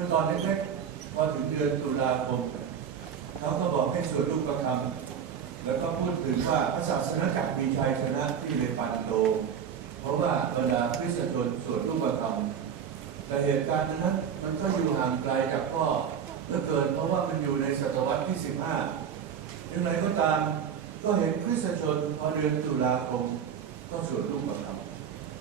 มื่อตอนเล็กๆพอถึงเดือนตุลาคม เขาก็บอกให้สวดรูปประคำแล้วก็พูดถึงว่าพระศาสนาจักรมีชัยชนะที่เลปันโด เพราะว่าบรรดาคริสตชนสวดรูปประคำแต่เหตุการณ์นั้นมันก็อยู่ห่างไกลจากพ่อเหลือเกิน เพราะว่ามันอยู่ในศตวรรษที่ 15อย่างไรก็ตามก็เห็นคริสตชนพอเดือนตุลาคมก็สวดรูปประค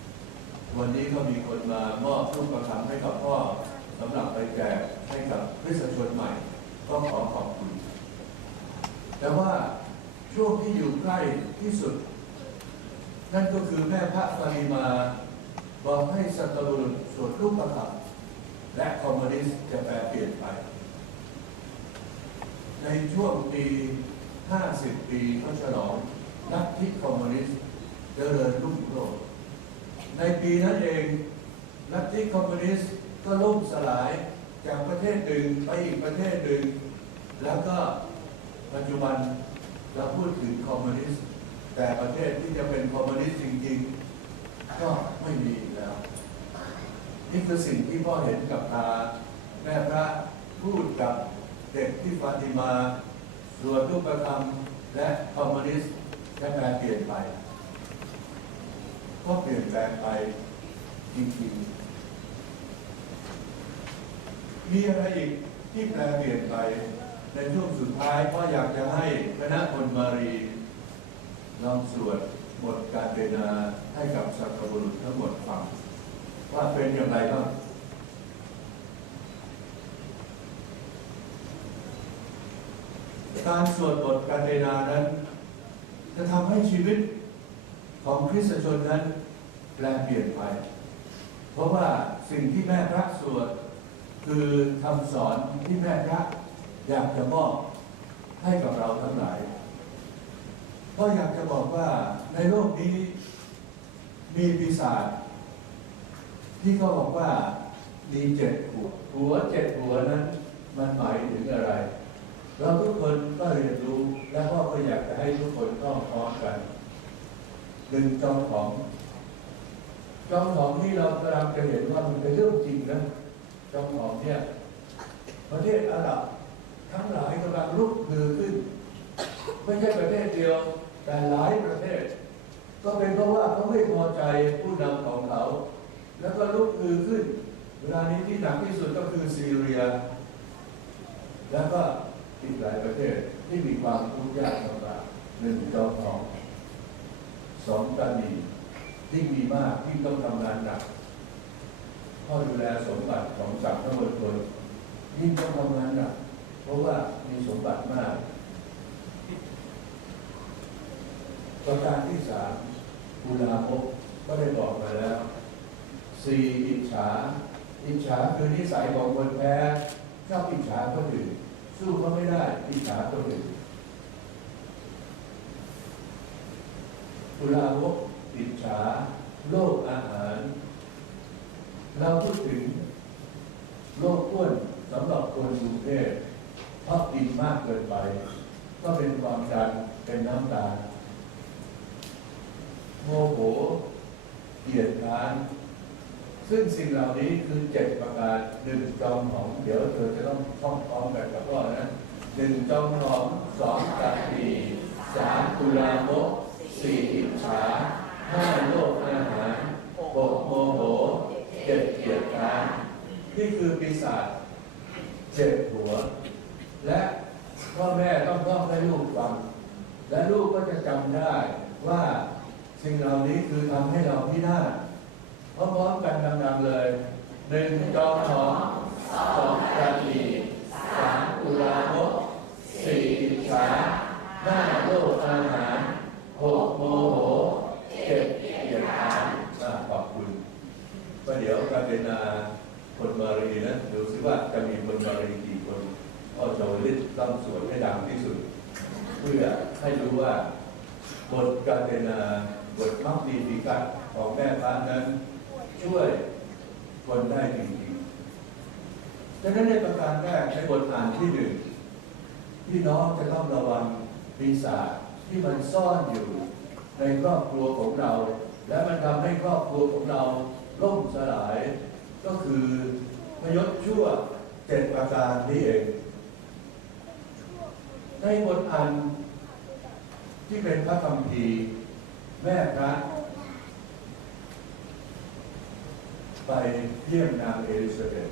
ำวันนี้ก็มีคนมามอบรูปประคำให้กับพ่อ สำหรับไปแจกให้กับคริสตชนใหม่ ก็ขอขอบคุณ แต่ว่าช่วงที่อยู่ใกล้ที่สุด นั่นก็คือแม่พระปริมาบอกให้สัตบุรุษสวดรูปประคำและคอมมิวนิสต์จะแปลเปลี่ยนไป ในช่วงปี 50 ปีเขาฉลองลักทธิคอมมิวนิสต์เจริญรุ่งโรจน์ในปีนั้นเอง ลัทธิคอมมิวนิสต์ก็ล่มสลายจากประเทศหนึ่งไปอีกประเทศหนึ่ง แล้วก็ปัจจุบันเราพูดถึงคอมมิวนิสต์แต่ประเทศที่จะเป็นคอมมิวนิสต์จริงๆ ก็ไม่มีแล้ว นี่คือสิ่งที่พ่อเห็นกับตาแม่พระพูดกับเด็กที่ฟาติมาส่วนรูปธรรมและคอมมิวนิสต์จะแปลเปลี่ยนไป ก็เปลี่ยนแปลงไปจริงๆ มีอะไรอีกที่แปลเปลี่ยนไปในช่วงสุดท้ายก็อยากจะให้คณะคนมารีลองสวดบทการเดนาให้กับสักบุรุษทั้งหมดฟังว่าเป็นอย่างไรบ้างการสวดบทการเดนานั้น จะทำให้ชีวิตของคริสตชนนั้นแปลเปลี่ยนไป เพราะว่าสิ่งที่แม่พระสวด คือคำสอนที่แม่พระอยากจะมอบให้กับเราทั้งหลาย ก็อยากจะบอกว่าในโลกนี้มีปีศาจที่เขาบอกว่ามีเจ็ดหัวหัวเจ็ดหัวนั้น มันหมายถึงอะไร เราทุกคนก็เรียนรู้และพ่อก็อยากจะให้ทุกคนต้องพร้อมกันหนึ่งจอมของจอมของที่เรากำลังจะเห็นว่ามันเป็นเรื่องจริงนะ จอมของเนี่ยประเทศอาหรับทั้งหลายกำลังลุกฮือขึ้น ไม่ใช่ประเทศเดียว แต่หลายประเทศ ก็เป็นเพราะว่าเขาไม่พอใจผู้นำของเขา แล้วก็ลุกฮือขึ้น เวลานี้ที่หนักที่สุดก็คือซีเรีย แล้วก็อีกหลายประเทศที่มีความทุกข์ยากลำบากหนึ่งจอมของสองตานีที่มีมากที่ต้องทำงานหนัก พ่อดูแลสมบัติของสัตว์ทั้งหมดคนยิ่งต้องทำงานหนักเพราะว่ามีสมบัติมาก ประการที่สามกุลาภพก็ได้บอกมาแล้วสี่อิจฉา อิจฉาคือนิสัยของคนแพ้ชอบอิจฉาคนอื่นสู้เขาไม่ได้อิจฉาคนอื่นกุลาวกอิจฉา โลกอาหาร เราพูดถึงโลกอ้วนสำหรับคนกรุงเทพเพราะกินมากเกินไป ก็เป็นความดันเป็นน้ำตาลโมโหเกลียดค้าน ซึ่งสิ่งเหล่านี้คือเจ็ดประการหนึ่งจอมหอมเดี๋ยวเธอจะต้องท่องพร้อมกันกับพ่อนะหนึ่งจอมหอมสองตัดดีสามกุลามกสี่อิจฉาห้าโลกอาหารหกโมโห เจ็ดเกียรติการนี่คือปีศาจเจ็ดหัว และพ่อแม่ต้องต้องให้ลูกฟัง และลูกก็จะจำได้ว่าสิ่งเหล่านี้คือทำให้เราพินาศพร้อมๆกันดังๆเลยหนึ่งจอมหอสองราณีสามอุลามกสี่อิจฉาห้าโลกอาหารหกโมโหเจ็ดเกียรติการอะขอบคุณก็ เดี๋ยวการเป็นาคนมารีนะดูซิว่าจะมีคนมารีกี่คนก็จะลิดต้องสวดให้ดังที่สุด เพื่อให้รู้ว่าบทการเป็นาบทมักดีดีกัดของแม่พระนั้น ช่วยคนได้จริงๆดังนั้นในประการแรกในบทอ่านที่หนึ่งพี่น้องจะต้องระวังปีศาจที่มันซ่อนอยู่ในครอบครัวของเรา และมันทำให้ครอบครัวของเรา ล่มสลายก็คือพยศชั่วเจ็ดประการนี้เอง ในบทอันที่เป็นพระคัมภีแม่พระไปเยี่ยมนางเอลิซาเบธ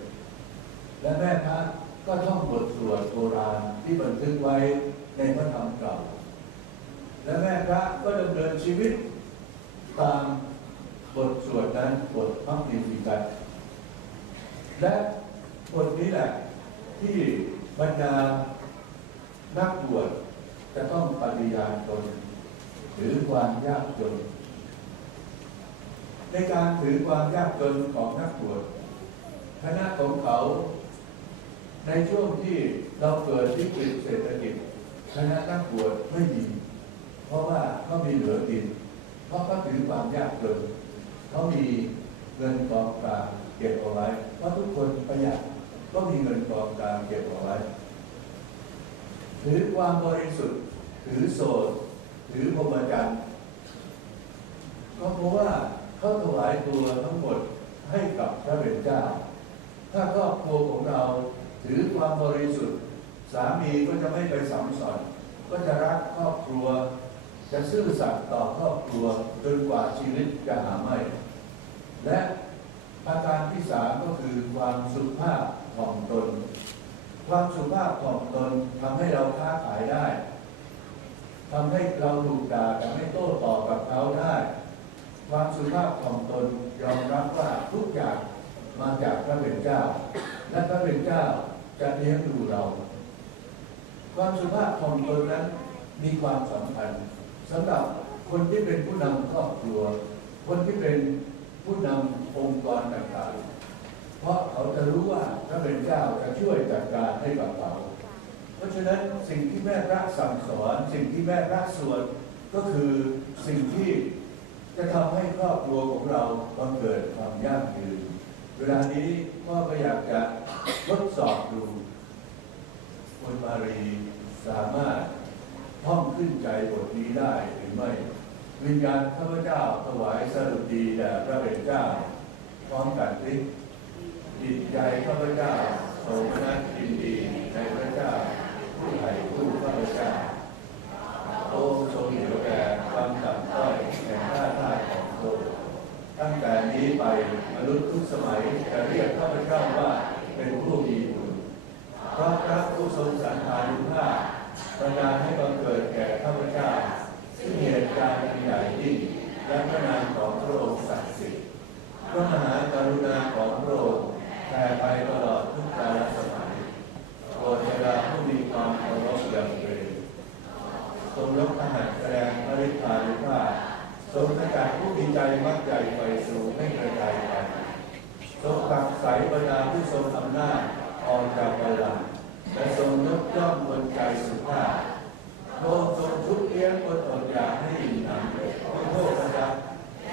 และแม่พระก็ท่องบทสวดโบราณที่บันทึกไว้ในพระธรรมเก่า และแม่พระก็ดำเนินชีวิตตาม บทสวดนั้นบทพระมิฟิกัสและบทนี้แหละที่บรรดานักบวชจะต้องปฏิญาณตนหรือความยากจน ในการถือความยากจนของนักบวชคณะของเขา ในช่วงที่เราเกิดวิกฤตเศรษฐกิจคณะนักบวชไม่มี เพราะว่าเขามีเหลือกินเพราะเขาถือความยากจน เขามีเงินกองกลางเก็บเอาไว้ เพราะทุกคนประหยัดก็มีเงินกองกลางเก็บเอาไว้ ถือความบริสุทธิ์ ถือโสด ถือพรหมจรรย์ก็เพราะว่าเขาถวายตัวทั้งหมดให้กับพระเป็นเจ้า ถ้าครอบครัวของเราถือความบริสุทธิ์ สามีก็จะไม่ไปสัมสอนก็จะรักครอบครัว จะซื่อสัตย์ต่อครอบครัวจนกว่าชีวิตจะหาไม่ และอาการที่สามก็คือความสุภาพถ่อมตน ความสุภาพถ่อมตนทำให้เราค้าขายได้ทำให้เราถูกด่าแต่ไม่โต้ตอบกับเขาได้ ความสุภาพถ่อมตนยอมรับว่าทุกอย่างมาจากพระเป็นเจ้า และพระเป็นเจ้าจะเลี้ยงดูเรา ความสุภาพถ่อมตนนั้นมีความสำคัญสำหรับคนที่เป็นผู้นำครอบครัว คนที่เป็น ผู้นำองค์กรต่างๆ เพราะเขาจะรู้ว่าพระเป็นเจ้าจะช่วยจัดการให้กับเขา เพราะฉะนั้นสิ่งที่แม่พระสั่งสอนสิ่งที่แม่พระสวดก็คือสิ่งที่จะทำให้ครอบครัวของเราบังเกิดความยั่งยืน เวลานี้พ่อก็อยากจะทดสอบดูคุณมารีสามารถท่องขึ้นใจบทนี้ได้หรือไม่ วิญญาณข้าพเจ้าถวายสรุปดีแด่พระเป็นเจ้า พร้อมกันสิจิตใจข้าพเจ้าโสมนัสยินดีในพระเจ้า ผู้ไถ่ผู้ข้าพเจ้าโอ้ทรงเหลียวแก่ความต่ำต้อยแห่งข้าทาสของโลกตั้งแต่นี้ไปมนุษย์ทุกสมัยจะเรียกข้าพเจ้าว่าเป็นผู้มีบุญเพราะพระผู้ทรงสรรพานุภาพประทานให้บังเกิดแก่ข้าพเจ้า ซึ่งเหตุการณ์อันใหญ่ยิ่งและพระนามของพระองค์ศักดิ์สิทธิ์พระมหากรุณาของพระองค์แผ่ไปตลอดทุกกาลสมัยโปรดเวลาผู้มีความเคารพอย่างเกรงทรงยกทหารแสดงพระฤทธานุภาพ ทรงประกาศผู้มีใจมักใหญ่ไปสูงให้กระจายไปทรงตักใสบรรดาผู้ทรงอำนาจออกจากบาลังและทรงยกย่องบนใจสุภาพพรงค์ทรงทุกเลี้ยงบนอดอยากให้อิ่มหนำไม่โทษนะครับ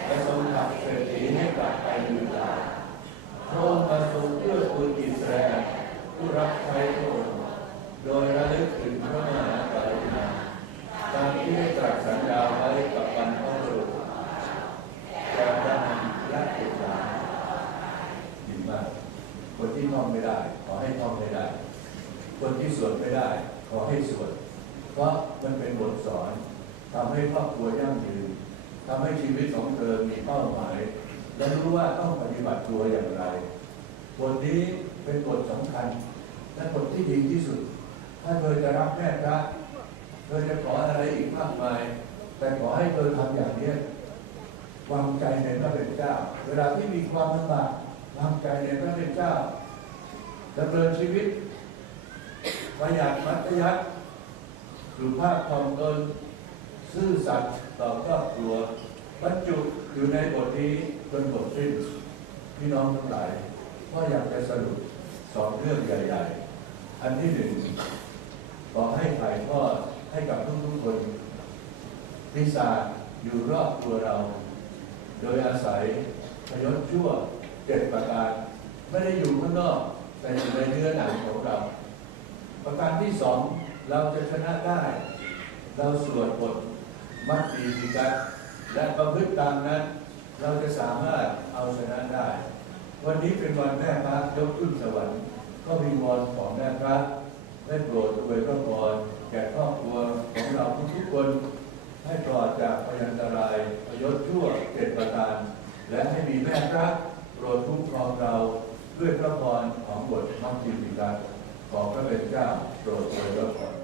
และทรงขับเศรษฐีให้กลับไปลืมตาพระองค์มาทรงเพื่อคุณอิสราเอลผู้รับใช้พระองค์โดยระลึกถึงพระมหากรุณาตามที่ได้ตรัสสัญญาไว้กับบรรพบุรุษแก่พระนามและบุตรหลานดีมาก คนที่ท่องไม่ได้ ขอให้ท่องไม่ได้ คนที่สวดไม่ได้ ขอให้สวด เพราะมันเป็นบทสอนทำให้ครอบครัวยั่งยืนทำให้ชีวิตของเธอมีเป้าหมาย และรู้ว่าต้องปฏิบัติตัวอย่างไร บทนี้เป็นบทสำคัญ และบทที่ดีที่สุด ถ้าเธอจะรับแม่พระเธอจะขออะไรอีกมากมาย แต่ขอให้เธอทำอย่างนี้วางใจในพระเป็นเจ้า เวลาที่มีความลำบาก วางใจในพระเจ้าดำเนินชีวิตประหยัดมัธยัติสุภาพทอมตนซื่อสัตย์ต่อครอบครัวบรรจุอยู่ในบทนี้จนบทสิ้นพี่น้องทั้งหลายก็อยากจะสรุปสองเรื่องใหญ่ๆ อันที่หนึ่งขอให้ถ่ายทอดให้กับทุกๆคนพิศาจอยู่รอบตัวเรา โดยอาศัยพยศชั่ว เจ็ดประการ ไม่ได้อยู่ข้างนอก แต่อยู่ในเนื้อหนังของเรา ประการที่สองเราจะชนะได้ เราสวดบทมัดดีสิกัสและประพฤติตามนั้น เราจะสามารถเอาชนะได้ วันนี้เป็นวันแม่พระยกขึ้นสวรรค์ ก็มีวอนของแม่พระได้โปรดอวยพระพรแก่ครอบครัวของเราทุกๆคนให้ปลอดจากพยันตรายพยศชั่วเจ็ดประการ และให้มีแม่พระ โปรดคุ้มครองเราด้วยพระพรของบทมัทธิวิกาขอพระเป็นเจ้าโปรดอวยพระพร